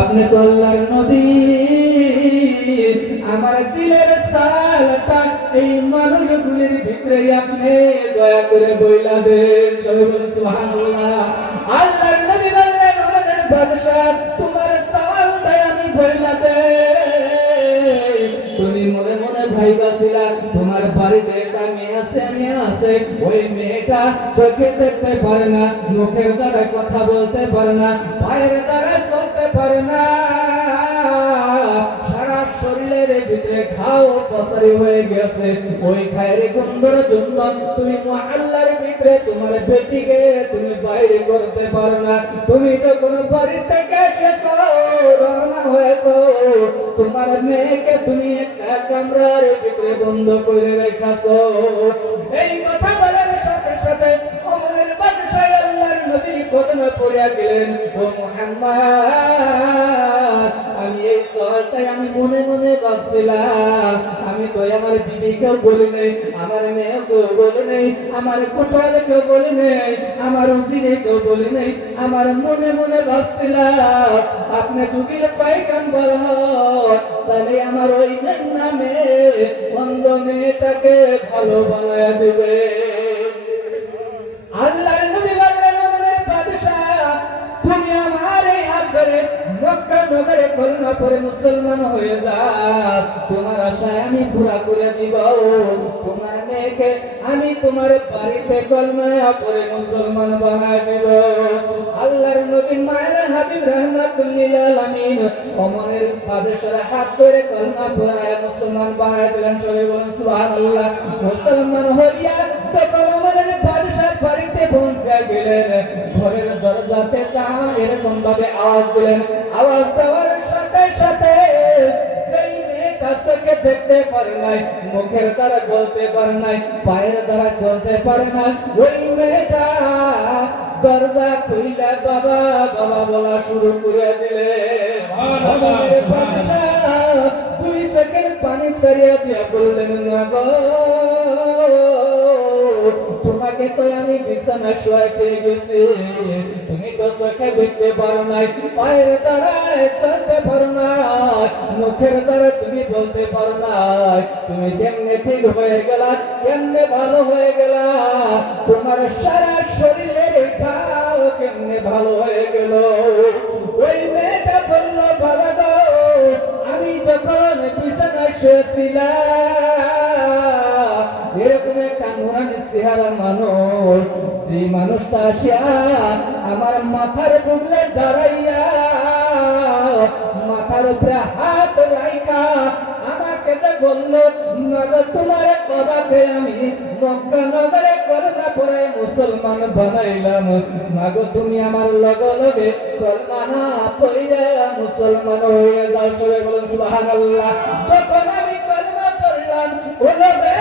আপনি আমার দিলের সালটা এই মানুষগুলির ভিতরে আপনি দয়া করে বইলা দেন সুবহানাল্লাহ। নবী বললেন আমাদের বাদশাহ, তোমার সালটাই আমি বইলা দেই। তুমি মনে মনে ভাইবাছিলা তোমার বাড়িতে একটা মেয়ে আছে আছে। ওই মেয়েটা চোখে দেখতে পারে না মুখের দ্বারা কথা বলতে পারে না, পায়ের দ্বারা চলতে পারে না। সারা শরীরের ভিতরে হয়ে গেছে। তুমি তোমার তুমি বাইরে না। তুমি যখন বাড়ি থেকে হয়েছো। তোমার মেয়েকে তুমি একটা কামরার ভিতরে বন্ধ করে রেখাছো। এই কথা বলার সাথে সাথে অমরের বাদশাহ আল্লাহর নবী কদমে পড়িয়া গেলেন, ও মুহাম্মদ। আমি এই শহরটাই আমি মনে মনে ভাবছিলাম। আমি তো আমার বলি নাই, আমার বলি নাই, আমার বলি নাই, আমার বলি নাই। আমার মনে মনে ভাবছিলাম, আপনি তাহলে আমার ওই নামে অন্ধ মেয়েটাকে ভালো বানায় দিবে। আল্লাহর কলমা পরে মুসলমান হয়ে যাও তোমার আশায় আমি পুরা করে দিব। তোমার মেয়েকে আমি তোমার বাড়িতে কলমা পরে মুসলমান বানায় দিব। আল্লাহর নবী মায়ের হাবিব রহমাতুল্লিল অমনের বাদশার হাত ধরে কলমা মুসলমান বানায় দিলেন। সবাই মুসলমান হইয়া তখন আমাদের বাদশাহ বাড়িতে পৌঁছে গেলেন, ঘরের দরজাতে তা এরকম ভাবে আওয়াজ দিলেন। আওয়াজ দেওয়ার দেখতে পারে নাই, মুখের দ্বারা বলতে পারে নাই, পায়ের দ্বারা চলতে পারে না ওই মেয়েটা দরজা খুইলা বাবা বাবা বলা শুরু করে দিলে। দুই সেকেন্ড পানি সারিয়া দিয়া বললেন না গো তোমাকে তো আমি বিছানা শোয়াতে গেছি। তুমি তো চোখে দেখতে পারো নাই, পায়ের দ্বারায় চলতে পারো নাই, মুখের দ্বারা তুমি বলতে পারো নাই, তুমি কেমনে ঠিক হয়ে গেলা, কেমনে ভালো হয়ে গেলা? তোমার সারা শরীরের খাও কেমনে ভালো হয়ে গেল? ওই মেয়েটা বলল, বাবা গো, আমি যখন বিছানায় শুয়েছিলাম নুরানি চেহারা মানুষ, যে মানুষটা আসিয়া আমার মাথার বুগলে দাঁড়াইয়া, মাথার উপরে হাত রাইখা, আমাকে যে বলল নগর তোমার কবাকে আমি মক্কা নগরে করোনা পরে মুসলমান বানাইলাম। মাগো তুমি আমার লগে লগে কলমা পইরা মুসলমান হয়ে যাও। সবাই বলুন, সুবহানাল্লাহ। যখন আমি কলমা পড়লাম ওই মানুষটা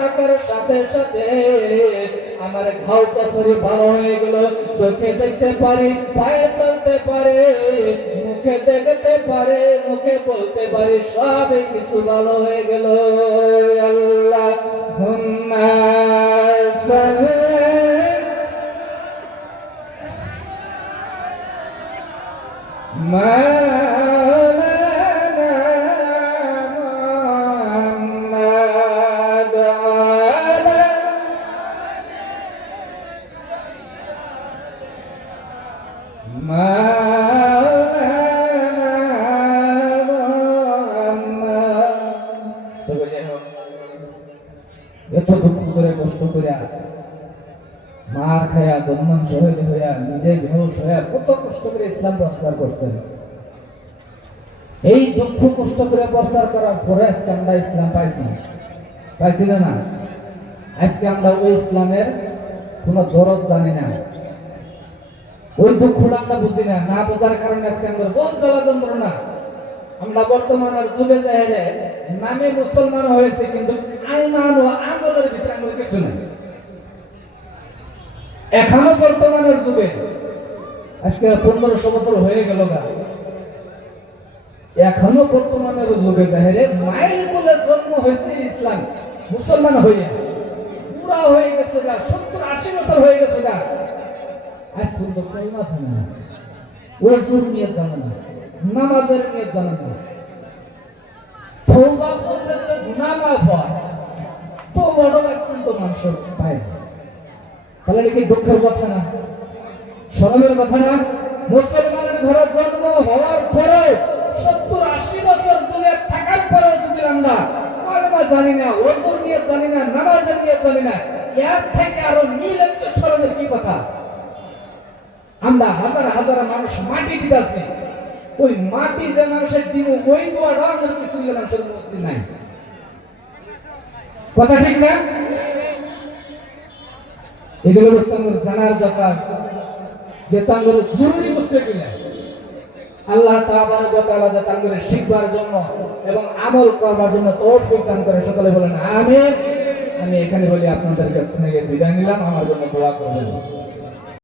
রাখার সাথে সাথে আমার পাশরে ভালো হয়ে গেল। চোখে দেখতে পারি, পায়ে চলতে পারে, মুখে দেখতে পারে, মুখে বলতে পারি সব কিছু ভালো হয়ে গেল। আল্লাহ সাল্লি। এত দুঃখ করে, কষ্ট করে, মার খায়া বদনাম শহীদ হইয়া, নিজে বেহুশ হইয়া কত কষ্ট করে ইসলাম প্রচার করছেন। এই দুঃখ কষ্ট করে প্রচার করার পরে আজকে আমরা ইসলাম পাইছি। পাইছি না? আজকে আমরা ওই ইসলামের কোনো দরদ জানি না। ওই দুঃখটা আমরা বুঝি না না বোঝার কারণে আজকে আমরা বহু জ্বালা যন্ত্রণা আমরা বর্তমানের যুগে যাই যে নামে মুসলমান হয়েছে, কিন্তু আইমান ও আমলের ভিতরে আমাদের কিছু নাই। এখনও বর্তমানের যুগে, আজকে পনেরোশো বছর হয়ে গেল গা। এখনও বর্তমানের যুগে জাহেরে মায়ের কোলে জন্ম হয়েছে ইসলাম, মুসলমান হইয়া। পুরা হয়ে গেছে গা, সত্তর আশি বছর হয়ে গেছে গা। সুন্দর কলমা আছে না? ওজুর নিয়ে জানে না, নামাজের নিয়ে জানে না। তওবা করতেছে গুনাহ মাফ তো বড় তো মানুষ পায় তাহলে কি দুঃখের কথা না? স্মরণের কথা না? মুসলমানের ঘরে জন্ম হওয়ার পরে সত্তর আশি বছর দূরে থাকার পরেও যদি আমরা কলমা জানি না ওজুর নিয়ে জানি না, নামাজের নিয়ে জানি না, এর থেকে আরও নীলজ্জ স্মরণের কি কথা? আমরা হাজার হাজার মানুষ মাটি দিতেছি। ওই মাটি যে মানুষের দিব ওই দোয়াটা আমাদের কিছু মানুষের মুক্তি নাই। কথা ঠিক না? এগুলো বস্তু জানার দরকার। যে তাঙ্গরে জরুরি বস্তু এগুলো আল্লাহ তাবারক ওয়া তাআলা যে তাঙ্গরে শিখবার জন্য এবং আমল করবার জন্য তৌফিক দান করে সকলে বলেন, আমিন। আমি এখানে বলি আপনাদের কাছ থেকে বিদায় নিলাম। আমার জন্য দোয়া করবেন।